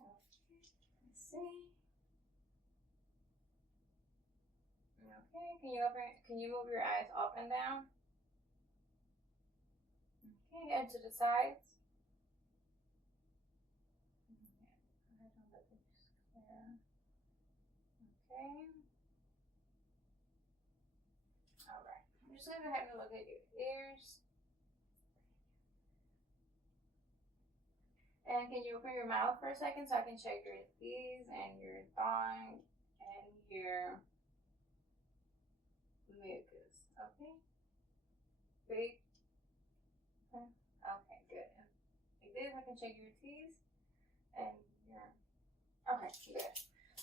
Let's see. Okay, can you move your eyes up and down? Okay, and to the sides. Okay. Alright. I'm just gonna have a look at your ears. And can you open your mouth for a second so I can check your teeth and your tongue and your mucus? Okay. Breathe. Okay, good. Like this, I can check your teeth and your. Okay, good.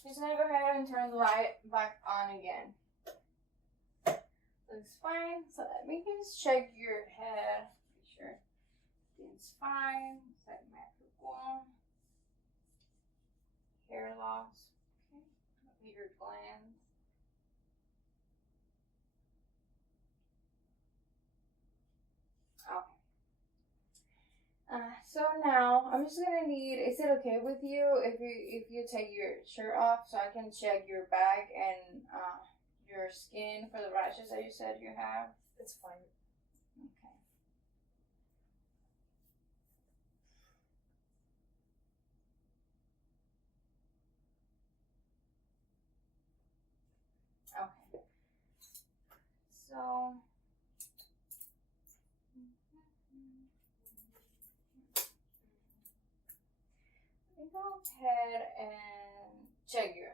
Just gonna go ahead and turn the light back on again. Looks fine. So let me just check your head. Make sure it's fine. Symmetrical. Hair loss. Okay. Look at your glands. Okay. So now I'm just gonna need. Is it okay with you if you take your shirt off so I can check your back and your skin for the rashes that you said you have? It's fine. Okay. Okay. So. Go ahead and check your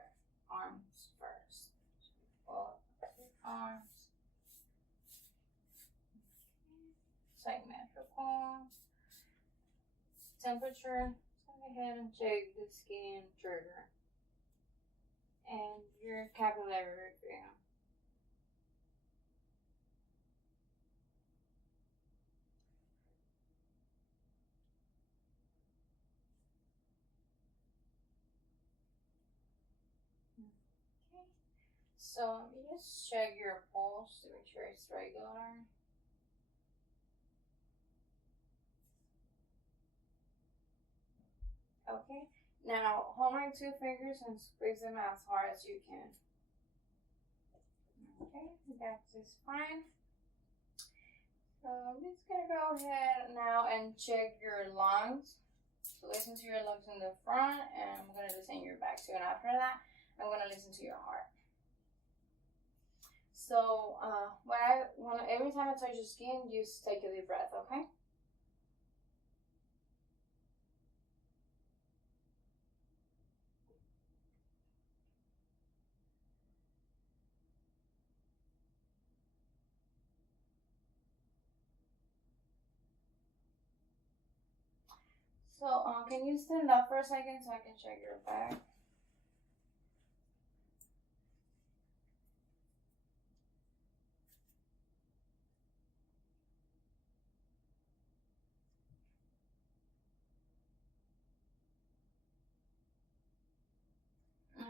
arms first. Both arms. Symmetrical. Temperature. Go ahead and check the skin trigger. And your capillary review. So let me just check your pulse to make sure it's regular. Okay, now hold my 2 fingers and squeeze them as hard as you can. Okay, that's just fine. So I'm just gonna go ahead now and check your lungs. So listen to your lungs in the front, and I'm gonna listen to your back too. And after that, I'm gonna listen to your heart. So every time I touch your skin, just take a deep breath, okay? So can you stand up for a second so I can check your back?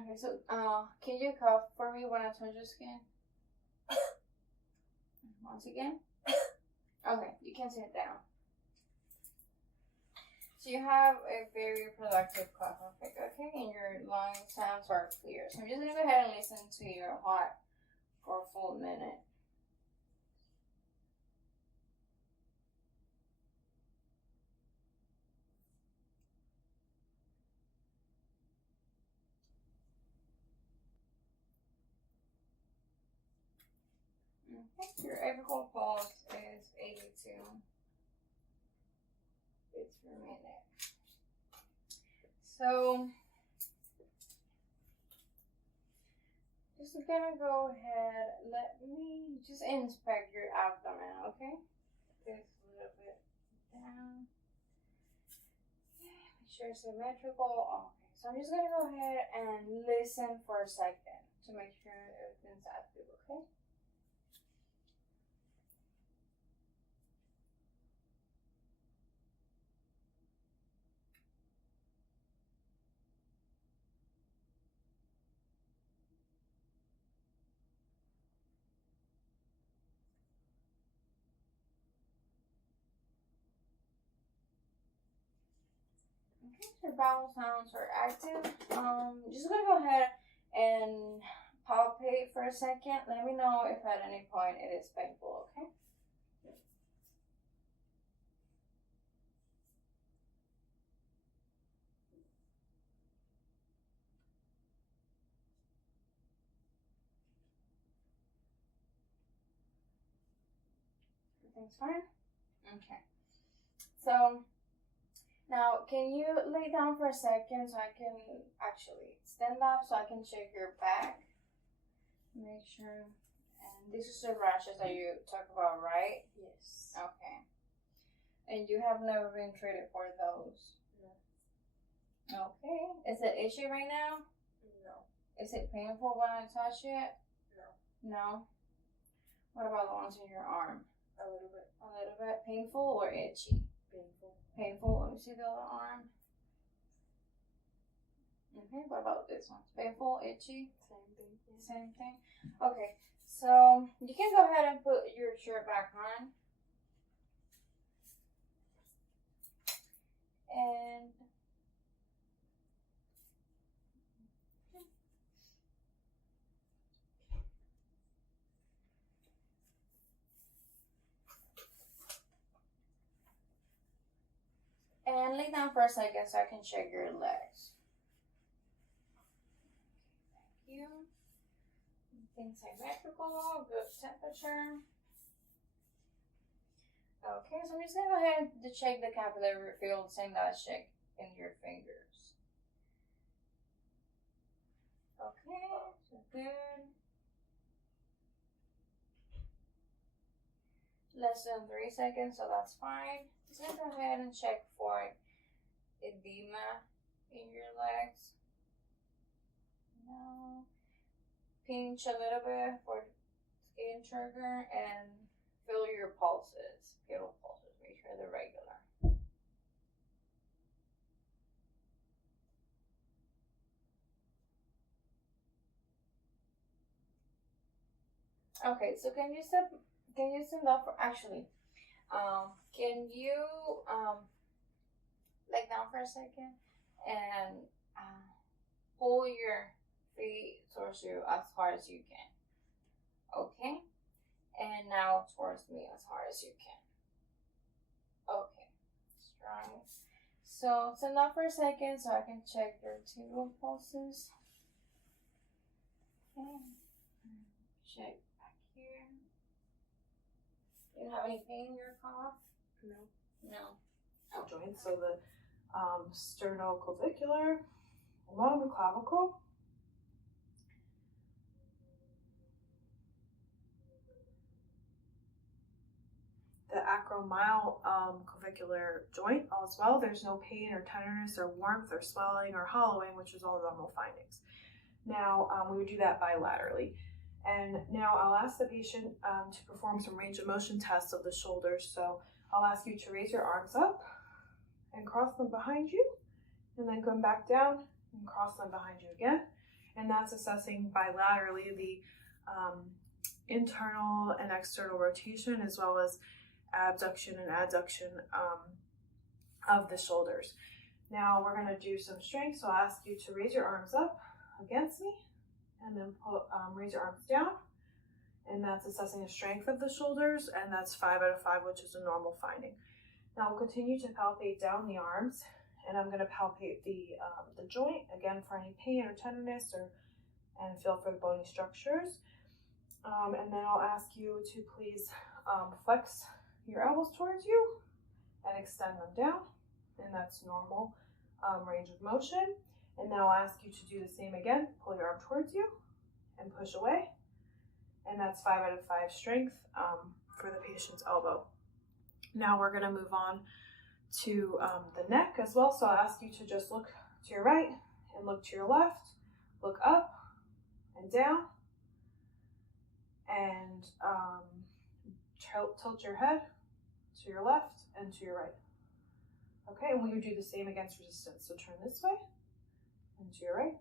Okay, so can you cough for me when I touch your skin? Once again? Okay, you can sit down. So you have a very productive cough effect, okay? And your lung sounds are clear. So I'm just gonna go ahead and listen to your heart for a full minute. Okay, your apical pulse is 82 beats per minute. So, just gonna go ahead, let me just inspect your abdomen, okay? Just a little bit down. Make sure it's symmetrical. Okay, so I'm just gonna go ahead and listen for a second to make sure everything's active, okay? Your bowel sounds are active. Just gonna go ahead and palpate for a second. Let me know if at any point it is painful, okay? Everything's fine? Okay. So, now can you lay down for a second so I can actually stand up so I can check your back? Make sure. And this is the rashes that you talk about, right? Yes. Okay. And you have never been treated for those? No. Okay. Is it itchy right now? No. Is it painful when I touch it? No. No? What about the ones in your arm? A little bit. A little bit painful or itchy? Painful. Painful. Let me see the other arm. Okay, what about this one? Painful, itchy? Same thing. Same thing? Okay, so you can go ahead and put your shirt back on. And lay down for a second so I can check your legs. Thank you. Everything's symmetrical, good temperature. Okay, so I'm just gonna go ahead and check the capillary field, same that I check in your fingers. Okay, so good. Less than 3 seconds, so that's fine. Just gonna go ahead and check for edema in your legs. No. Pinch a little bit for skin trigger and feel your pulses, fetal pulses. Make sure they're regular. Okay, so can you stand up for actually? Can you lay down for a second and pull your feet towards you as hard as you can? Okay, and now towards me as hard as you can. Okay, strong. So stand up for a second so I can check your vertebral pulses. Okay, check back here. Do you have any pain in your cough? No. No. Okay. Joints, so the sternoclavicular, along the clavicle, the acromyoclavicular joint as well. There's no pain or tenderness or warmth or swelling or hollowing, which is all normal findings. Now, we would do that bilaterally. And now I'll ask the patient to perform some range of motion tests of the shoulders. So I'll ask you to raise your arms up and cross them behind you, and then come back down and cross them behind you again. And that's assessing bilaterally the internal and external rotation, as well as abduction and adduction of the shoulders. Now we're going to do some strength, so I'll ask you to raise your arms up against me, and then raise your arms down, and that's assessing the strength of the shoulders, and that's 5 out of 5, which is a normal finding. Now we'll continue to palpate down the arms, and I'm going to palpate the joint again for any pain or tenderness, and feel for the bony structures. And then I'll ask you to please flex your elbows towards you and extend them down, and that's normal range of motion. And now I'll ask you to do the same again. Pull your arm towards you and push away, and that's 5 out of 5 strength for the patient's elbow. Now we're going to move on to the neck as well. So I'll ask you to just look to your right and look to your left, look up and down, and tilt your head to your left and to your right. Okay, and we would do the same against resistance. So turn this way and to your right.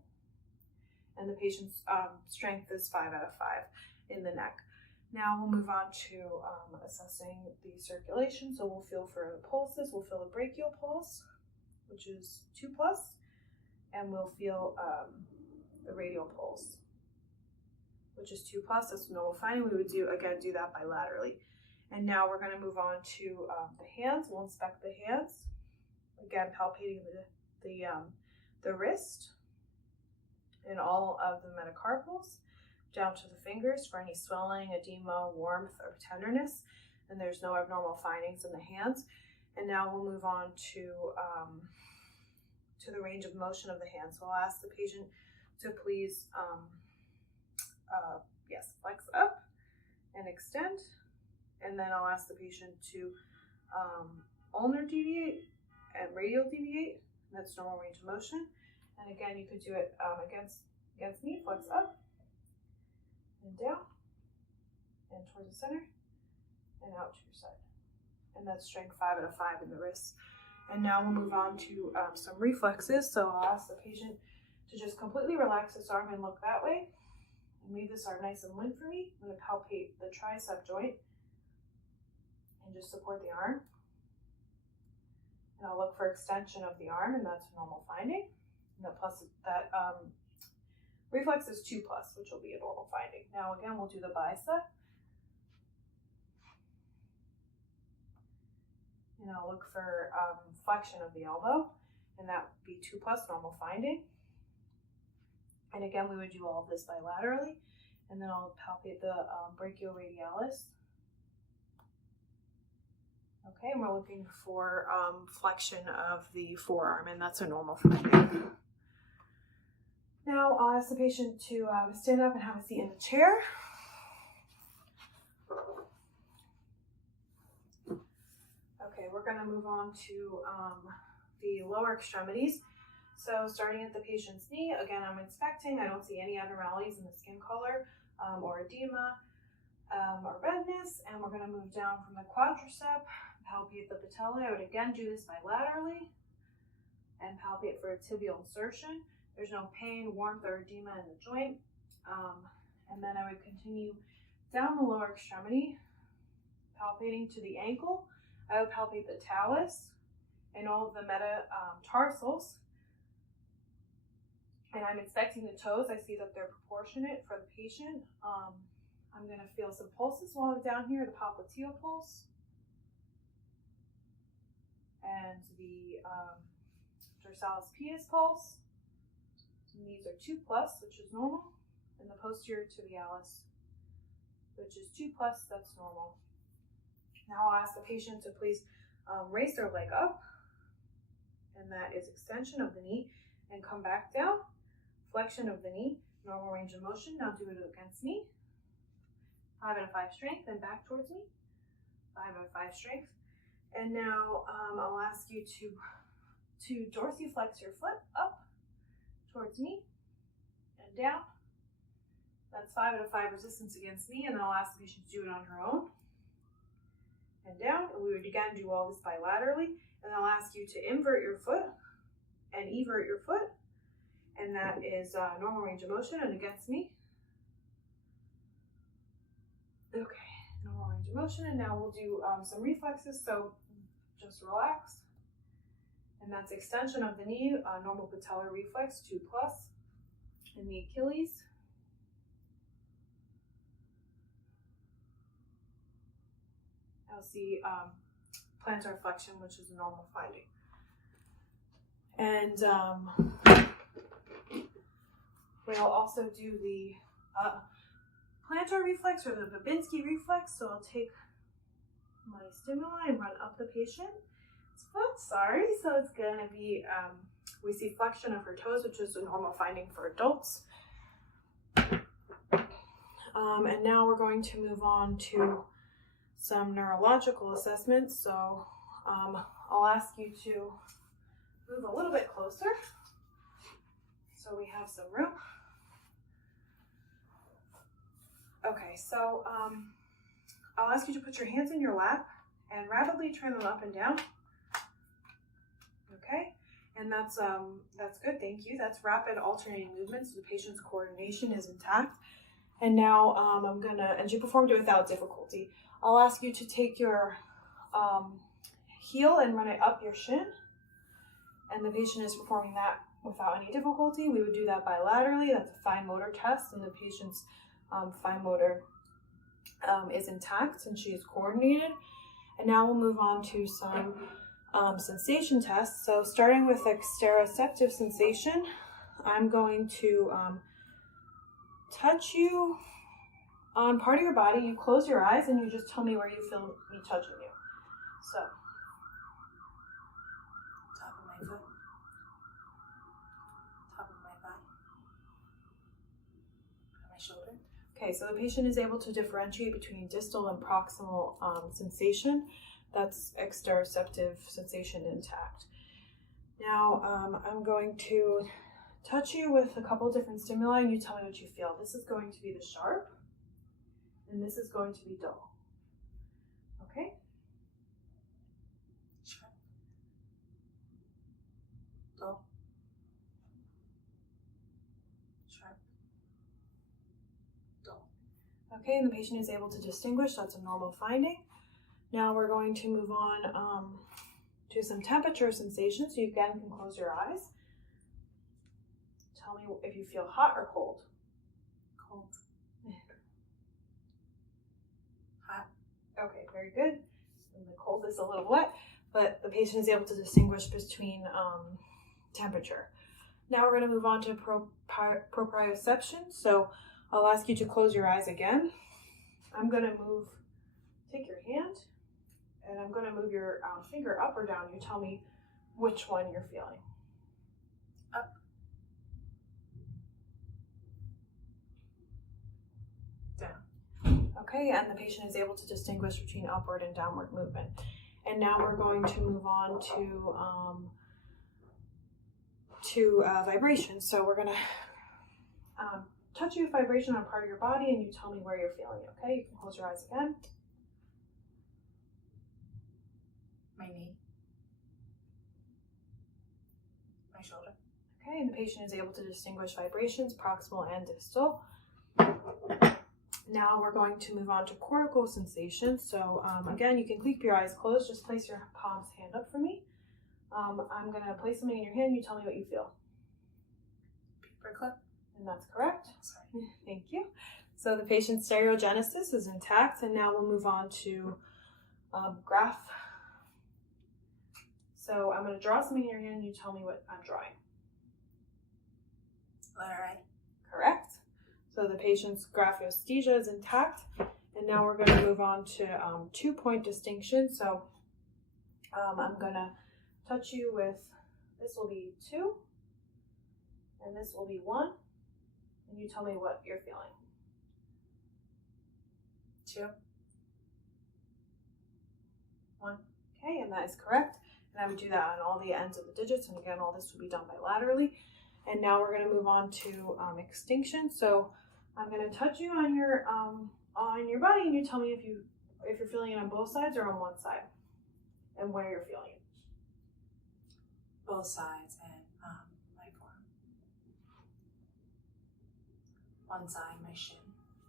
And the patient's strength is 5 out of 5 in the neck. Now we'll move on to assessing the circulation. So we'll feel for the pulses. We'll feel the brachial pulse, which is 2+, and we'll feel the radial pulse, which is 2+. That's normal finding. We would do that bilaterally. And now we're going to move on to the hands. We'll inspect the hands. Again, palpating the wrist and all of the metacarpals down to the fingers for any swelling, edema, warmth, or tenderness. And there's no abnormal findings in the hands. And now we'll move on to the range of motion of the hands. So I'll ask the patient to please, flex up and extend. And then I'll ask the patient to ulnar deviate and radial deviate. That's normal range of motion. And again, you could do it against me, flex up and down and towards the center and out to your side. And that's strength 5 out of 5 in the wrists. And now we'll move on to some reflexes. So I'll ask the patient to just completely relax this arm and look that way. And leave this arm nice and limp for me. I'm going to palpate the tricep joint and just support the arm. And I'll look for extension of the arm, and that's a normal finding. And that reflex is 2+, which will be a normal finding. Now again, we'll do the bicep. And I'll look for flexion of the elbow, and that would be 2+, normal finding. And again, we would do all of this bilaterally, and then I'll palpate the brachioradialis. Okay, and we're looking for flexion of the forearm, and that's a normal finding. Now I'll ask the patient to stand up and have a seat in a chair. Okay, we're going to move on to the lower extremities. So starting at the patient's knee, again, I'm inspecting. I don't see any abnormalities in the skin color or edema or redness. And we're going to move down from the quadricep, palpate the patella. I would again do this bilaterally and palpate for a tibial insertion. There's no pain, warmth, or edema in the joint. And then I would continue down the lower extremity, palpating to the ankle. I would palpate the talus and all of the metatarsals. And I'm inspecting the toes. I see that they're proportionate for the patient. I'm going to feel some pulses while I'm down here, the popliteal pulse and the dorsalis pedis pulse. And these are 2+, which is normal, and the posterior tibialis, which is 2+, that's normal. Now I'll ask the patient to please raise their leg up, and that is extension of the knee, and come back down, flexion of the knee, normal range of motion. Now do it against me. 5 out of 5 strength, and back towards me. 5 out of 5 strength. And now I'll ask you to dorsiflex your foot up towards me and down. That's 5 out of 5 resistance against me, and then I'll ask the patient to do it on her own. And down, and we would again do all this bilaterally, and I'll ask you to invert your foot and evert your foot, and that is normal range of motion and against me. Okay, normal range of motion, and now we'll do some reflexes, so just relax. And that's extension of the knee, normal patellar reflex, 2+, and the Achilles. I'll see plantar flexion, which is a normal finding. And we'll also do the plantar reflex or the Babinski reflex. So I'll take my stimuli and run up the patient's foot. So it's going to be, we see flexion of her toes, which is a normal finding for adults. And now we're going to move on to some neurological assessments. So I'll ask you to move a little bit closer so we have some room. Okay, so I'll ask you to put your hands in your lap and rapidly turn them up and down. Okay, and that's good, thank you. That's rapid alternating movements, so the patient's coordination is intact. And now I'm gonna, and you performed it without difficulty. I'll ask you to take your heel and run it up your shin, and the patient is performing that without any difficulty, we would do that bilaterally. That's a fine motor test, and the patient's fine motor is intact and she is coordinated. And now we'll move on to some sensation tests. So starting with exteroceptive sensation, I'm going to touch you on part of your body. You close your eyes and you just tell me where you feel me touching you. So, top of my foot, top of my thigh, my shoulder. okay, so the patient is able to differentiate between distal and proximal sensation. That's exteroceptive sensation intact. Now, I'm going to touch you with a couple different stimuli and you tell me what you feel. This is going to be the sharp, and this is going to be dull. Okay? Sharp, dull, sharp, dull. Okay, and the patient is able to distinguish. That's a normal finding. Now we're going to move on to some temperature sensations. So you again can close your eyes. Tell me if you feel hot or cold. Cold, hot, Okay, very good. And the cold is a little wet, but the patient is able to distinguish between temperature. Now we're going to move on to proprioception. So I'll ask you to close your eyes again. I'm going to take your hand, and I'm going to move your finger up or down. You tell me which one you're feeling. up, down. Okay, and the patient is able to distinguish between upward and downward movement. And now we're going to move on to vibration. So we're going to touch you with vibration on part of your body, and you tell me where you're feeling it. Okay, you can close your eyes again. My knee, my shoulder. Okay, and the patient is able to distinguish vibrations, proximal and distal. Now we're going to move on to cortical sensation. So again, you can keep your eyes closed. Just place your palms hand up for me. I'm going to place something in your hand. You tell me what you feel. Paperclip. And that's correct. Sorry. Thank you. So the patient's stereogenesis is intact, and now we'll move on to graph. So I'm going to draw something in your hand, and you tell me what I'm drawing. Letter I. Correct. So the patient's graphioesthesia is intact, and now we're going to move on to 2-point distinction. So I'm going to touch you with, this will be 2, and this will be 1, and you tell me what you're feeling. 2, 1. Okay, and that is correct. And I would do that on all the ends of the digits, and again, all this would be done bilaterally. And now we're going to move on to extinction. So I'm going to touch you on your body, and you tell me if you're feeling it on both sides or on one side, and where you're feeling it. Both sides and my forearm. One side, my shin.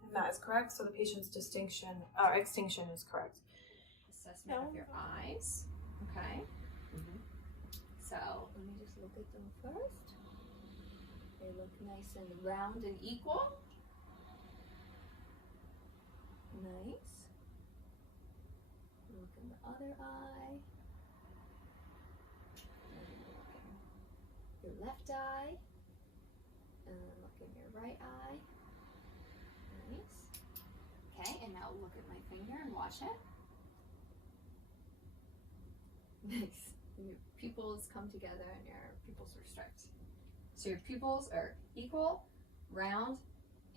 And that is correct. So the patient's extinction is correct. Assessment of your eyes. Okay. So let me just look at them first. They look nice and round and equal. Nice. Look in the other eye. Your left eye, and then look in your right eye. Nice. Okay, and now look at my finger and watch it. Nice. And your pupils come together and your pupils restrict. So your pupils are equal, round,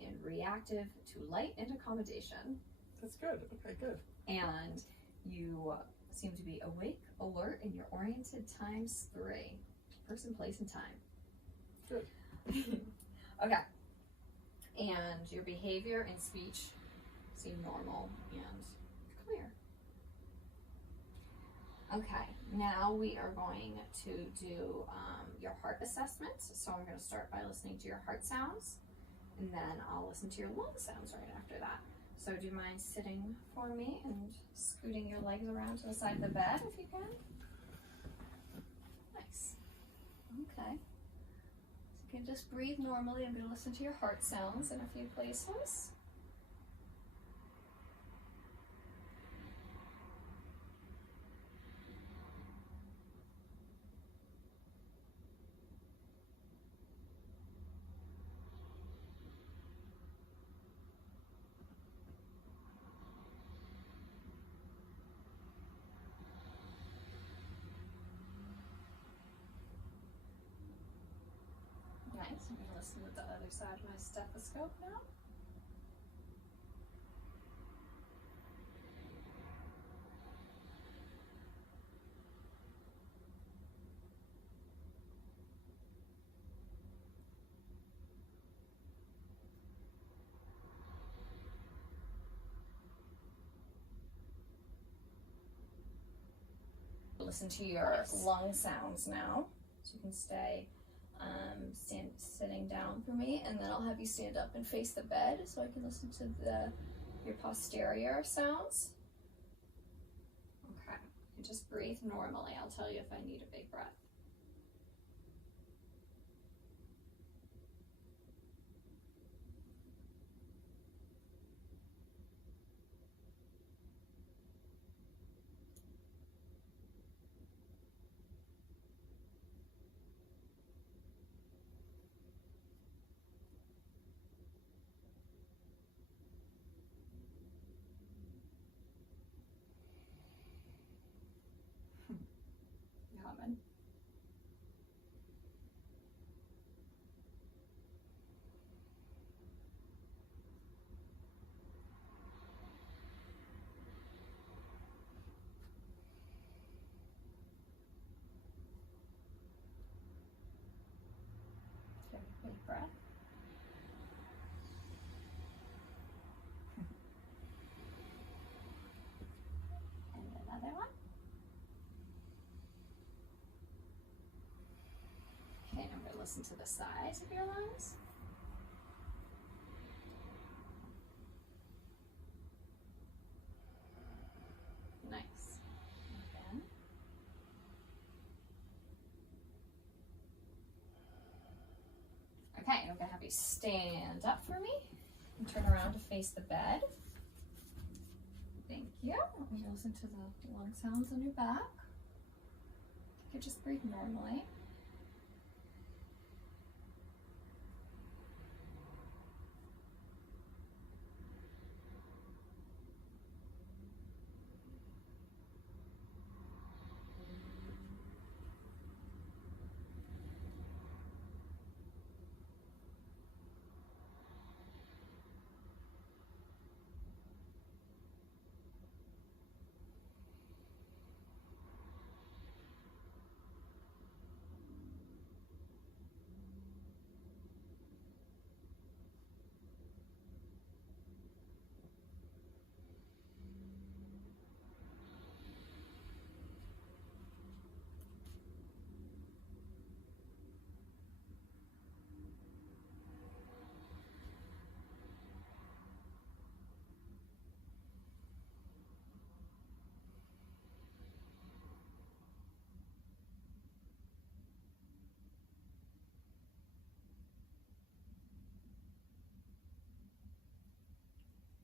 and reactive to light and accommodation. That's good. Okay, good. And you seem to be awake, alert, and you're oriented ×3. Person, place, and time. Good. Okay. And your behavior and speech seem normal and clear. Okay, now we are going to do your heart assessment. So I'm going to start by listening to your heart sounds, and then I'll listen to your lung sounds right after that. So do you mind sitting for me and scooting your legs around to the side of the bed if you can? Nice. can just breathe normally. I'm going to listen to your heart sounds in a few places. Nice. I'm going to listen to the other side of my stethoscope now. Listen to your lung sounds now. So you can stay sitting down for me, and then I'll have you stand up and face the bed so I can listen to your posterior sounds. Okay, and just breathe normally. I'll tell you if I need a big breath. Humming. Take a big breath. And another one. Okay, I'm going to listen to the size of your lungs. Nice. Again. Okay, I'm going to have you stand up for me and turn around to face the bed. Thank you. I'm going to listen to the lung sounds on your back. You could just breathe normally.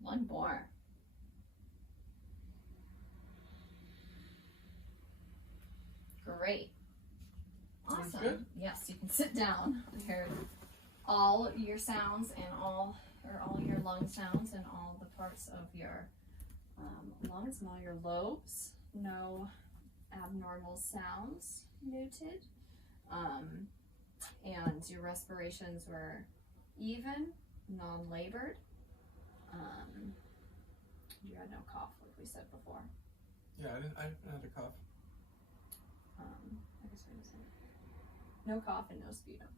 One more. Great. Awesome. Good. Yes, you can sit down. I heard all your sounds and all your lung sounds and all the parts of your lungs and all your lobes. No abnormal sounds noted. And your respirations were even, non-labored. You had no cough, like we said before. Yeah, I haven't had a cough. I guess we're gonna say no cough and no sputum.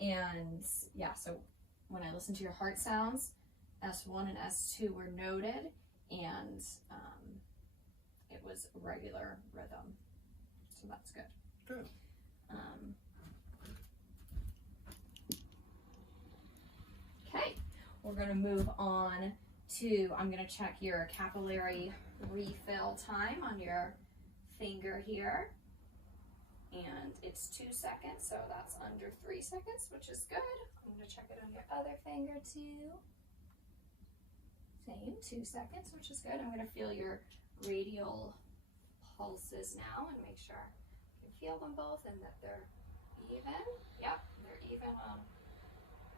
And yeah, so when I listened to your heart sounds, S1 and S2 were noted, and it was regular rhythm. So that's good. Good. Okay, we're gonna move on to, I'm gonna check your capillary refill time on your finger here. and it's 2 seconds, so that's under 3 seconds, which is good. I'm gonna check it on your other finger too. Same, 2 seconds, which is good. I'm gonna feel your radial pulses now and make sure you can feel them both and that they're even. Yep, they're even on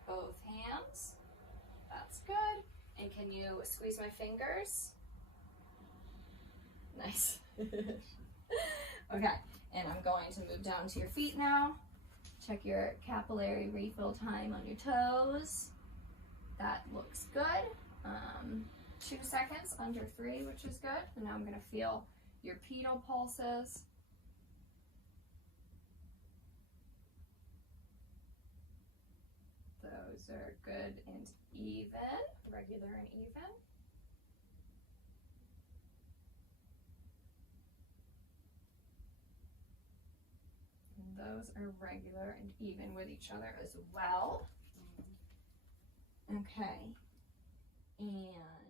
both hands. That's good. And can you squeeze my fingers? Nice. Okay, and I'm going to move down to your feet now. Check your capillary refill time on your toes. That looks good. 2 seconds, under 3, which is good. And now I'm gonna feel your pedal pulses. Those are good and even, regular and even. And those are regular and even with each other as well. Okay, and